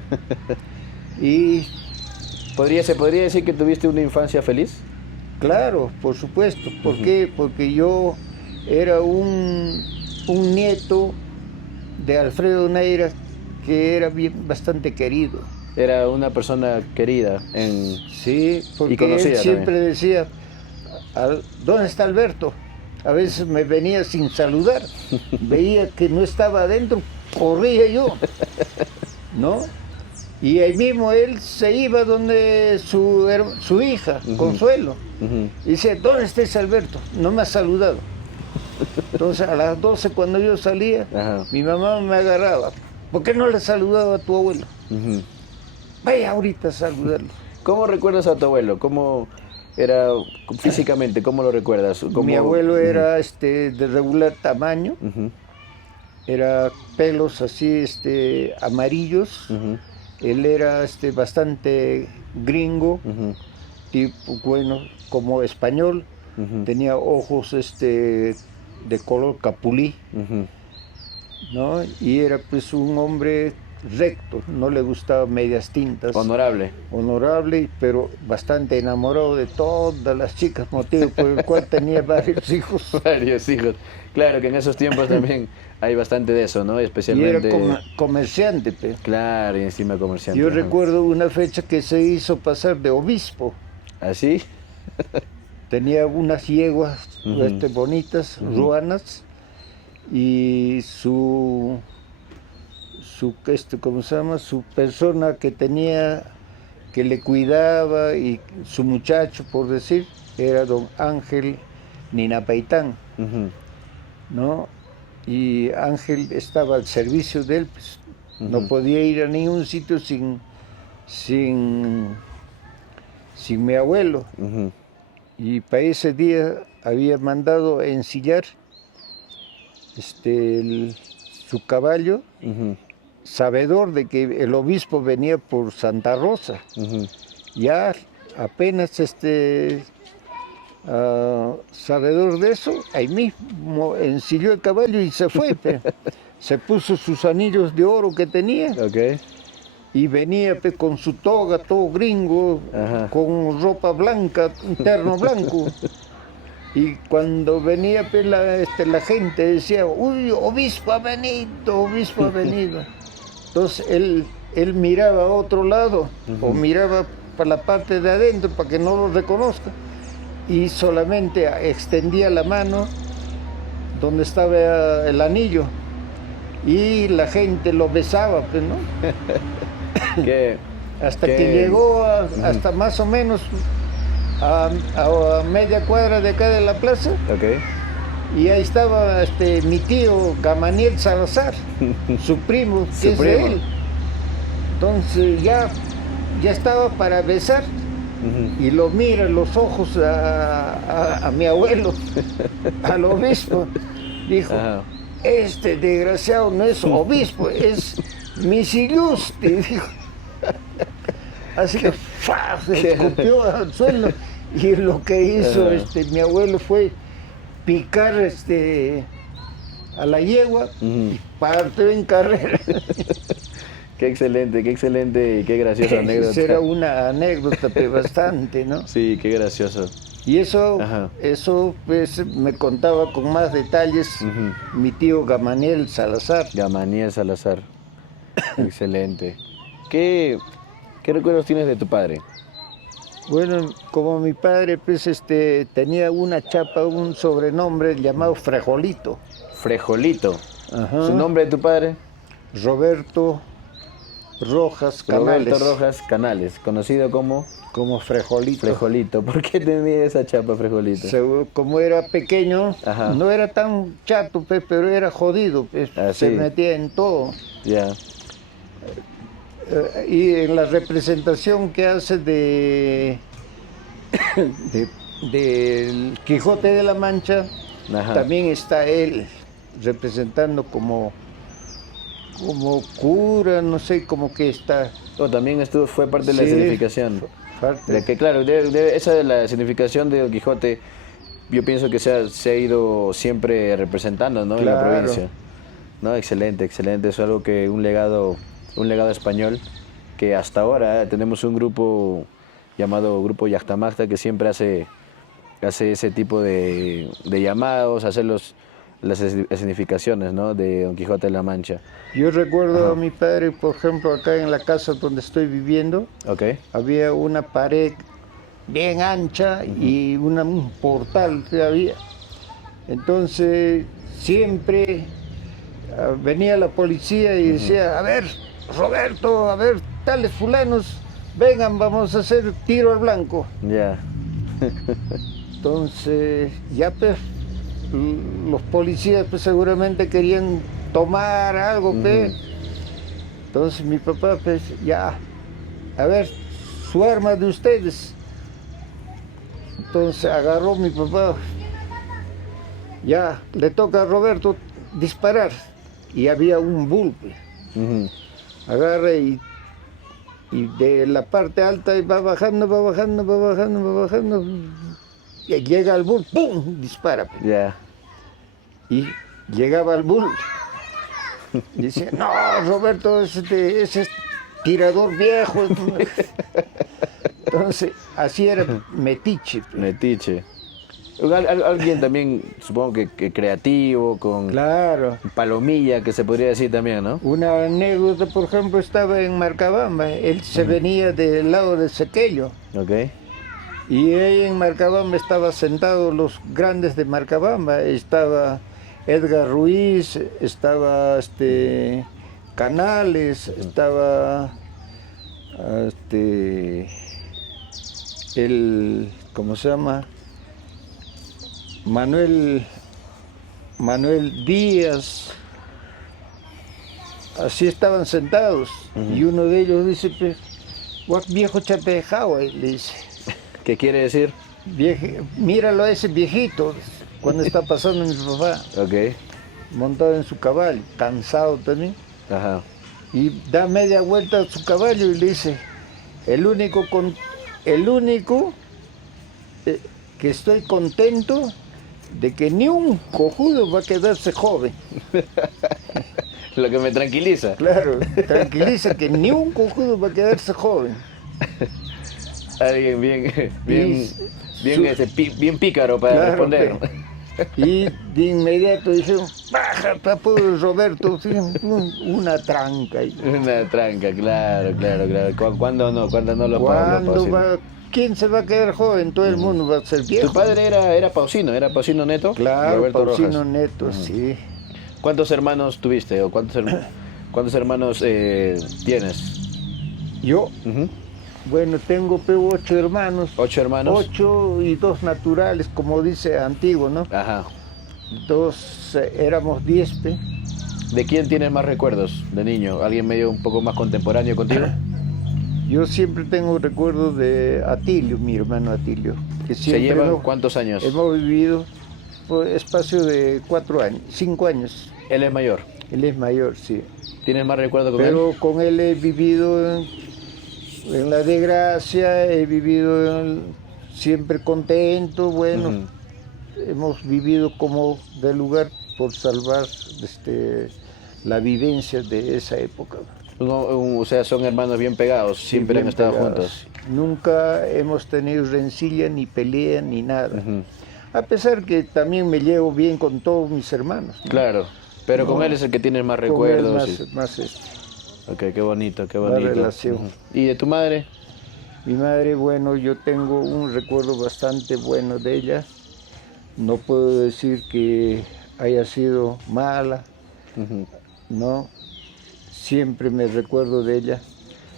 Y ¿Se podría decir que tuviste una infancia feliz? Claro, por supuesto. ¿Por qué? Porque yo era un nieto de Alfredo Neira, que era bastante querido. Era una persona querida. Sí, porque él siempre decía, ¿dónde está Alberto? A veces me venía sin saludar, veía que no estaba adentro, corría yo, ¿no? Y ahí mismo él se iba donde su hija, Consuelo, y dice, ¿dónde está ese Alberto? No me ha saludado. Entonces a las 12 cuando yo salía, mi mamá me agarraba, ¿por qué no le has saludado a tu abuelo? Vaya ahorita a saludarlo. ¿Cómo recuerdas a tu abuelo? ¿Cómo era físicamente? ¿Cómo lo recuerdas? Mi abuelo era de regular tamaño, era pelos así amarillos. Él era bastante gringo, tipo, bueno, como español. Tenía ojos de color capulí, ¿no? Y era pues un hombre recto, no le gustaban medias tintas. Honorable, pero bastante enamorado de todas las chicas, motivo por el cual tenía varios hijos. Varios hijos. Claro que en esos tiempos también hay bastante de eso, ¿no? Especialmente... Y era comerciante, pe. Claro, y encima comerciante. Yo recuerdo una fecha que se hizo pasar de obispo. ¿Así? Tenía unas yeguas bonitas, ruanas, y ¿cómo se llama? Su persona que tenía, que le cuidaba, y su muchacho, por decir, era don Ángel Ninapaitán, ¿no? Y Ángel estaba al servicio de él, pues, no podía ir a ningún sitio sin mi abuelo. Y para ese día había mandado ensillar su caballo, sabedor de que el obispo venía por Santa Rosa. Ya apenas sabedor de eso, ahí mismo ensilló el caballo y se fue. Se puso sus anillos de oro que tenía. Ok. Y venía con su toga, todo gringo, Ajá. con ropa blanca, un terno blanco. Y cuando venía la gente decía, uy, obispo ha venido, obispo ha venido. Entonces él miraba a otro lado, o miraba para la parte de adentro para que no lo reconozca, y solamente extendía la mano donde estaba el anillo, y la gente lo besaba, pues, ¿no? Hasta que llegó hasta más o menos a media cuadra de acá de la plaza. Ok. Y ahí estaba mi tío Gamaliel Salazar, su primo, que es de él. Entonces ya estaba para besar. Y lo mira en los ojos a mi abuelo, al obispo. Dijo, este desgraciado no es obispo, es Misiliusti, dijo. Así que se escupió al suelo. Y lo que hizo mi abuelo fue picar a la yegua y partió en carrera. Qué excelente y qué graciosa anécdota. Esa era una anécdota bastante, ¿no? Sí, qué gracioso. Y eso pues me contaba con más detalles mi tío Gamaliel Salazar. Gamaliel Salazar. Excelente. ¿Qué recuerdos tienes de tu padre? Bueno, como mi padre pues tenía una chapa, un sobrenombre llamado Frejolito. Frejolito. Ajá. ¿Su nombre de tu padre? Roberto Rojas Canales. Roberto Rojas Canales, conocido como Frejolito. Frejolito. ¿Por qué tenía esa chapa Frejolito? Como era pequeño, no era tan chato, pues, pero era jodido, pues, se metía en todo. Ya. Y en la representación que hace del Quijote de la Mancha, también está él representando como cura, no sé, como que está. También fue parte de la significación. De que, claro, esa de la significación del Quijote, yo pienso que se ha ido siempre representando, ¿no? Claro. En la provincia. No, excelente. Es algo que un legado español, que hasta ahora tenemos un grupo llamado Grupo Yachtamachta que siempre hace ese tipo de llamados, hace las significaciones, ¿no? De Don Quijote de la Mancha. Yo recuerdo a mi padre, por ejemplo, acá en la casa donde estoy viviendo, había una pared bien ancha y un portal que había. Entonces siempre venía la policía y decía, a ver, Roberto, a ver, tales fulanos, vengan, vamos a hacer tiro al blanco. Ya. Entonces, ya pues, los policías pues seguramente querían tomar algo, pues. Entonces mi papá pues, ya, a ver, su arma de ustedes. Entonces agarró mi papá, ya, le toca a Roberto disparar. Y había un bulpe. Agarra y de la parte alta y va bajando. Y llega al bull, ¡pum! Dispara. Ya. Y llegaba al bull. Y decía, no, Roberto, ese es tirador viejo. Entonces, así era metiche. Metiche. Alguien también, supongo que creativo, con palomilla, que se podría decir también, ¿no? Una anécdota, por ejemplo, estaba en Marcabamba. Él se venía del lado de Sequello. Y ahí en Marcabamba estaban sentados los grandes de Marcabamba. Estaba Edgar Ruiz, estaba Canales, estaba ¿cómo se llama? Manuel Díaz. Así estaban sentados. Y uno de ellos dice, pues, viejo chapejao, le dice. ¿Qué quiere decir? Míralo a ese viejito, cuando está pasando mi papá. Montado en su caballo, cansado también. Y da media vuelta a su caballo y le dice, el único que estoy contento de que ni un cojudo va a quedarse joven. Lo que me tranquiliza. Claro, tranquiliza que ni un cojudo va a quedarse joven. Alguien bien bien pícaro para Claro, responder. Y de inmediato dijeron, baja, papu Roberto, sí, una tranca. Una tranca, claro. ¿Cuándo no? ¿Cuándo no lo ¿Cuándo va? ¿Quién se va a quedar joven? Todo el mundo va a ser viejo. ¿Tu padre era Pausino Neto? Claro, Roberto Pausino Rojas. Neto, sí. ¿Cuántos hermanos tuviste o cuántos hermanos tienes? Yo, bueno, tengo 8 hermanos. 8 hermanos. 8 y 2 naturales, como dice antiguo, ¿no? Ajá. Éramos 10, pe. ¿De quién tienes más recuerdos de niño? ¿Alguien medio un poco más contemporáneo contigo? Yo siempre tengo recuerdos de Atilio, mi hermano Atilio. Que ¿Se llevan cuántos años? Hemos vivido por espacio de 4 años, 5 años. Él es mayor. Él es mayor, sí. ¿Tienes más recuerdos con él? Pero con él he vivido en la desgracia, he vivido siempre contento, bueno. Hemos vivido como de lugar por salvar la vivencia de esa época. O sea, son hermanos bien pegados, siempre bien han estado pegados. juntos. Nunca hemos tenido rencilla, ni pelea, ni nada. A pesar que también me llevo bien con todos mis hermanos, ¿no? Claro, pero con él es el que tienes más recuerdos. Con él más Ok, qué bonito. La relación. ¿Y de tu madre? Mi madre, bueno, yo tengo un recuerdo bastante bueno de ella. No puedo decir que haya sido mala, no. Siempre me recuerdo de ella.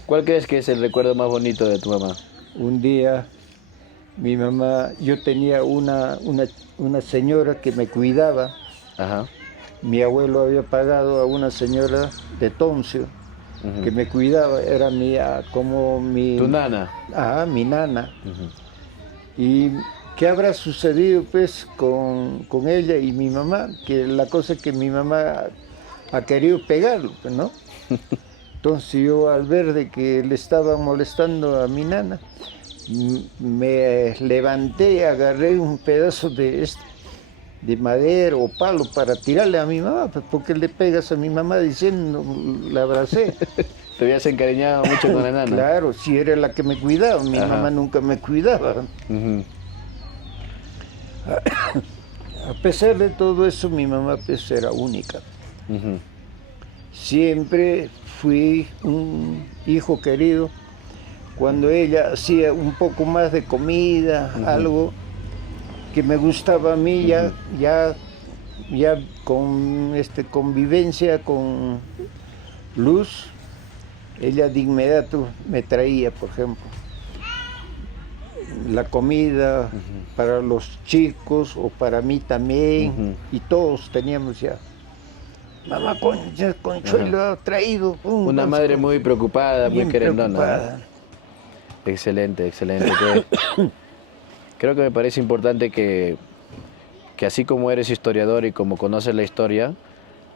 ¿Cuál crees que es el recuerdo más bonito de tu mamá? Un día, mi mamá, yo tenía una señora que me cuidaba. Ajá. Mi abuelo había pagado a una señora de Toncio que me cuidaba, era como mi... ¿Tu nana? Ajá, mi nana. Y ¿qué habrá sucedido pues con ella y mi mamá? Que la cosa es que mi mamá ha querido pegarlo, ¿no? Entonces yo al ver de que le estaba molestando a mi nana, me levanté, agarré un pedazo de madera o palo para tirarle a mi mamá, pues, ¿por qué le pegas a mi mamá diciendo, la abracé? Te habías encariñado mucho con la nana. Claro, si era la que me cuidaba, mi mamá nunca me cuidaba. A pesar de todo eso, mi mamá pues era única. Siempre fui un hijo querido. Cuando ella hacía un poco más de comida, algo que me gustaba a mí, ya con convivencia con Luz, ella de inmediato me traía, por ejemplo, la comida para los chicos o para mí también, y todos teníamos ya. Mamá, Consuelo ha traído. Una madre muy preocupada, muy querendona. Preocupada. Excelente. Creo que me parece importante que así como eres historiador y como conoces la historia,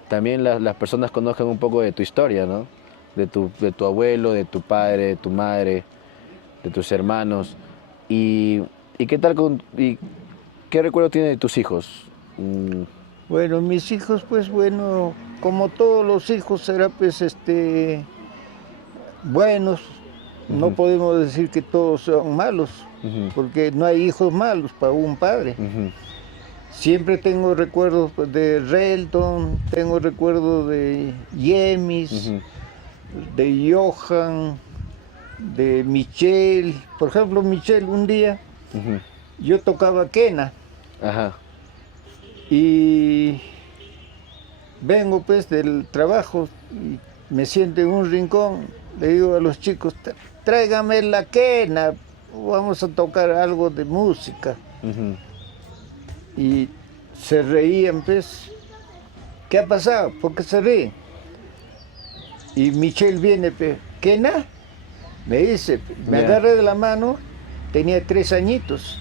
también las personas conozcan un poco de tu historia, ¿no? De tu abuelo, de tu padre, de tu madre, de tus hermanos. ¿Y qué tal qué recuerdo tienes de tus hijos? Bueno, mis hijos, pues bueno, como todos los hijos, será pues buenos. No podemos decir que todos son malos, porque no hay hijos malos para un padre. Siempre tengo recuerdos de Relton, tengo recuerdos de Yemis, de Johan, de Michelle. Por ejemplo, Michelle, un día yo tocaba quena. Y vengo pues del trabajo y me siento en un rincón, le digo a los chicos, tráigame la quena, vamos a tocar algo de música. Y se reían pues, ¿qué ha pasado? ¿Por qué se ríen? Y Michelle viene, pues, ¿quena? Me dice, me agarra de la mano, tenía 3 añitos,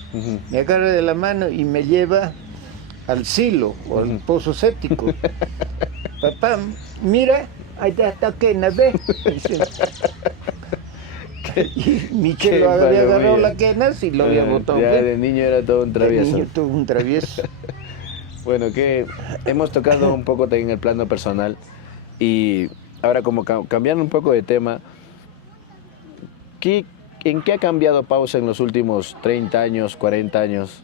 me agarra de la mano y me lleva al silo o al pozo séptico. Papá, mira, ahí está quena, ve. Y Michelo había agarrado la quenas y lo había botado. Ya de niño era todo un travieso. De niño todo un travieso. Bueno, que hemos tocado un poco también el plano personal y ahora como cambiando un poco de tema, ¿en qué ha cambiado Pausa en los últimos 30 años, 40 años?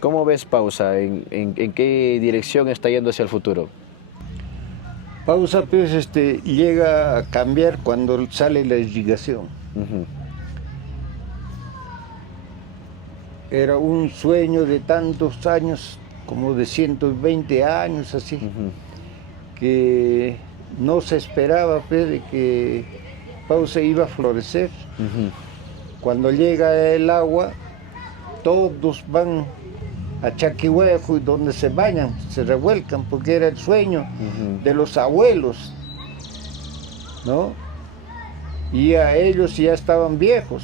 ¿Cómo ves Pausa? ¿En qué dirección está yendo hacia el futuro? Pausa pues llega a cambiar cuando sale la irrigación. Uh-huh. Era un sueño de tantos años, como de 120 años así, que no se esperaba pues, de que Pausa iba a florecer. Cuando llega el agua, todos van a Chaquihuejo y donde se bañan, se revuelcan, porque era el sueño de los abuelos, ¿no? Y a ellos ya estaban viejos,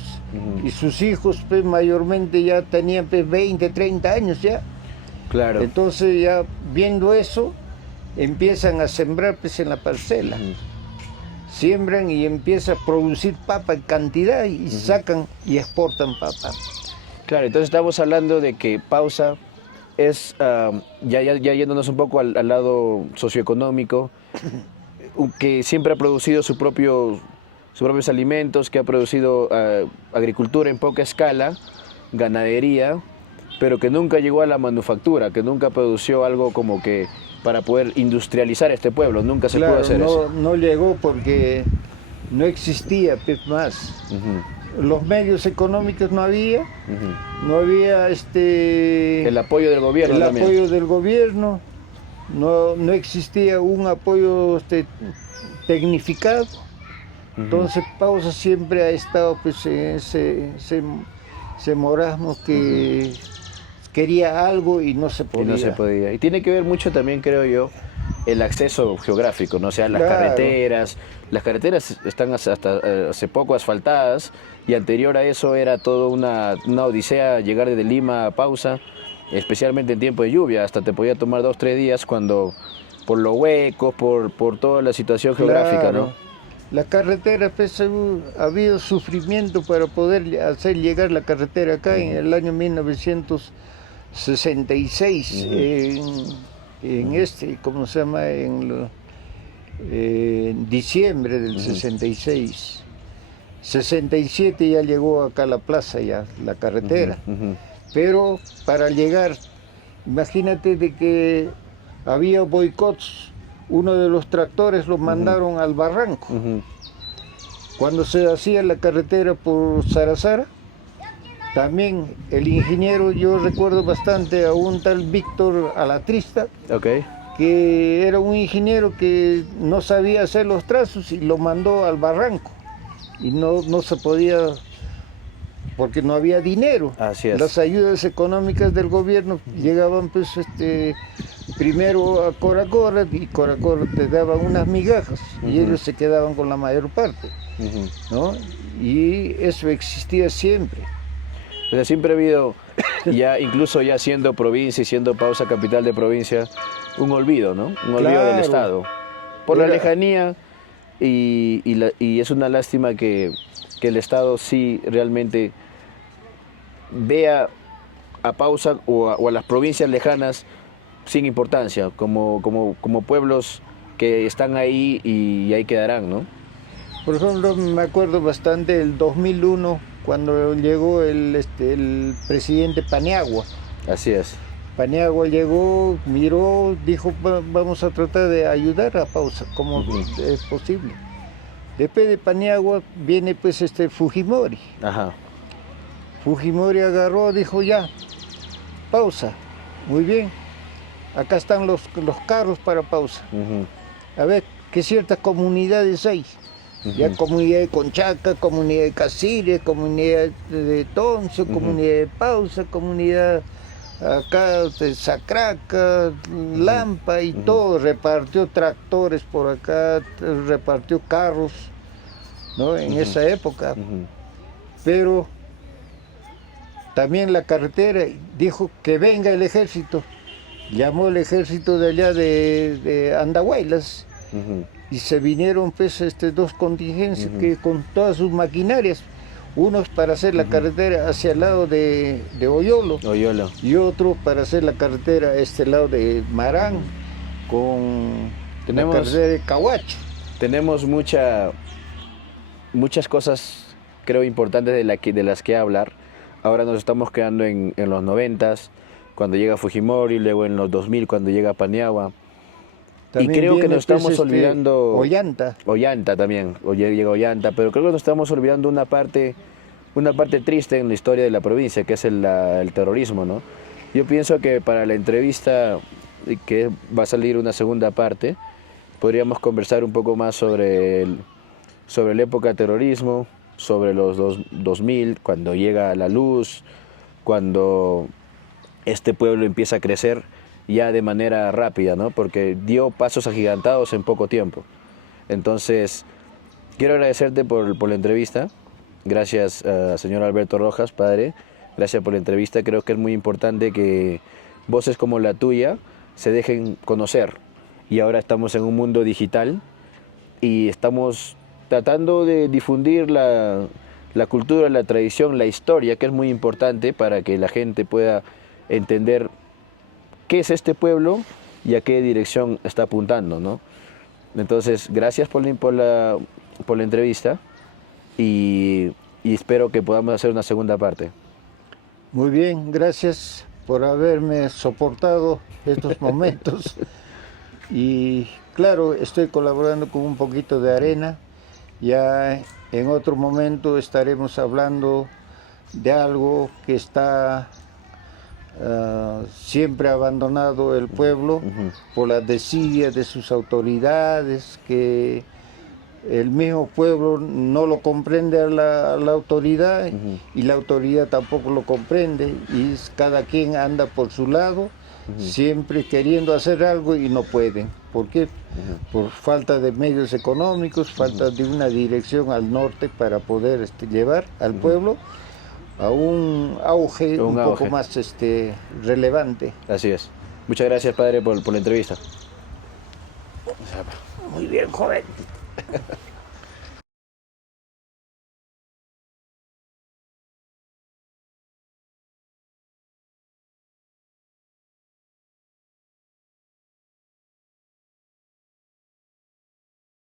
y sus hijos pues mayormente ya tenían pues 20, 30 años ya. Claro. Entonces ya viendo eso, empiezan a sembrar pues en la parcela. Siembran y empieza a producir papa en cantidad y sacan y exportan papa. Claro, entonces estamos hablando de que Pausa es, ya yéndonos un poco al lado socioeconómico, que siempre ha producido sus propios alimentos, que ha producido agricultura en poca escala, ganadería, pero que nunca llegó a la manufactura, que nunca produció algo como que para poder industrializar este pueblo, nunca se pudo hacer eso. No llegó porque no existía pues, más. Los medios económicos no había, no había el apoyo del gobierno también. Apoyo del gobierno, no existía un apoyo tecnificado. Entonces Pausa siempre ha estado pues, en ese marasmo que quería algo y no se podía. Y no se podía. Y tiene que ver mucho también, creo yo, el acceso geográfico, ¿no? O sea, las carreteras están hasta hace poco asfaltadas y anterior a eso era toda una odisea llegar desde Lima a Pausa, especialmente en tiempo de lluvia, hasta te podía tomar 2 o 3 días cuando, por los huecos, por toda la situación geográfica, ¿no? La carretera, pues, ha habido sufrimiento para poder hacer llegar la carretera acá en el año 1966, ¿cómo se llama? En diciembre del 66. 67 ya llegó acá a la plaza, ya, la carretera. Pero para llegar, imagínate de que había boicots. Uno de los tractores lo mandaron al barranco. Cuando se hacía la carretera por Sarazara, también el ingeniero, yo recuerdo bastante a un tal Víctor Alatrista, que era un ingeniero que no sabía hacer los trazos y lo mandó al barranco. Y no se podía, porque no había dinero. Así es. Las ayudas económicas del gobierno llegaban pues primero a Coracora y Coracora te daban unas migajas y ellos se quedaban con la mayor parte, ¿no? Y eso existía siempre. O sea, siempre ha habido, ya incluso ya siendo provincia y siendo Pausa capital de provincia, un olvido, ¿no? Un olvido del Estado. Por la lejanía y es una lástima que el Estado sí realmente vea a Pausa o a las provincias lejanas sin importancia, como pueblos que están ahí y ahí quedarán, ¿no? Por ejemplo, me acuerdo bastante del 2001, cuando llegó el presidente Paniagua. Así es. Paniagua llegó, miró, dijo, vamos a tratar de ayudar a Pausa, como es posible. Después de Paniagua viene pues Fujimori. Fujimori agarró, dijo ya, Pausa, muy bien. Acá están los carros para Pausa. A ver, ¿qué ciertas comunidades hay? Ya comunidad de Conchaca, comunidad de Casires, comunidad de Tonso, comunidad de Pausa, comunidad acá de Sacraca, Lampa y todo. Repartió tractores por acá, repartió carros, ¿no? En esa época. Pero también la carretera dijo que venga el ejército. Llamó el ejército de allá de Andahuaylas y se vinieron pues 2 contingencias que con todas sus maquinarias Unos para hacer la carretera hacia el lado de Oyolo Oyolo. y otros para hacer la carretera a este lado de Marán con la carretera de Cahuacho. Tenemos muchas cosas, creo, importantes de las que hablar. Ahora nos estamos quedando en los 90s, cuando llega Fujimori, luego en los 2000, cuando llega Paniagua. También y creo que viene, nos estamos olvidando... Ollanta. Ollanta también, llega Ollanta, pero creo que nos estamos olvidando una parte triste en la historia de la provincia, que es el terrorismo, ¿no? Yo pienso que para la entrevista, que va a salir una segunda parte, podríamos conversar un poco más sobre la época de terrorismo, sobre los 2000, cuando llega la luz, cuando este pueblo empieza a crecer ya de manera rápida, ¿no? Porque dio pasos agigantados en poco tiempo. Entonces, quiero agradecerte por la entrevista. Gracias, señor Alberto Rojas, padre. Gracias por la entrevista. Creo que es muy importante que voces como la tuya se dejen conocer. Y ahora estamos en un mundo digital y estamos tratando de difundir la cultura, la tradición, la historia, que es muy importante para que la gente pueda entender qué es este pueblo y a qué dirección está apuntando, ¿no? Entonces, gracias por la entrevista y espero que podamos hacer una segunda parte. Muy bien, gracias por haberme soportado estos momentos. Y claro, estoy colaborando con un poquito de arena. Ya en otro momento estaremos hablando de algo que está siempre abandonado el pueblo por la desidia de sus autoridades, que el mismo pueblo no lo comprende a la autoridad y la autoridad tampoco lo comprende y cada quien anda por su lado, siempre queriendo hacer algo y no pueden. ¿Por qué? Por falta de medios económicos, falta de una dirección al norte para poder llevar al pueblo a un auge un poco más relevante. Así es. Muchas gracias, padre, por la entrevista. Muy bien, joven.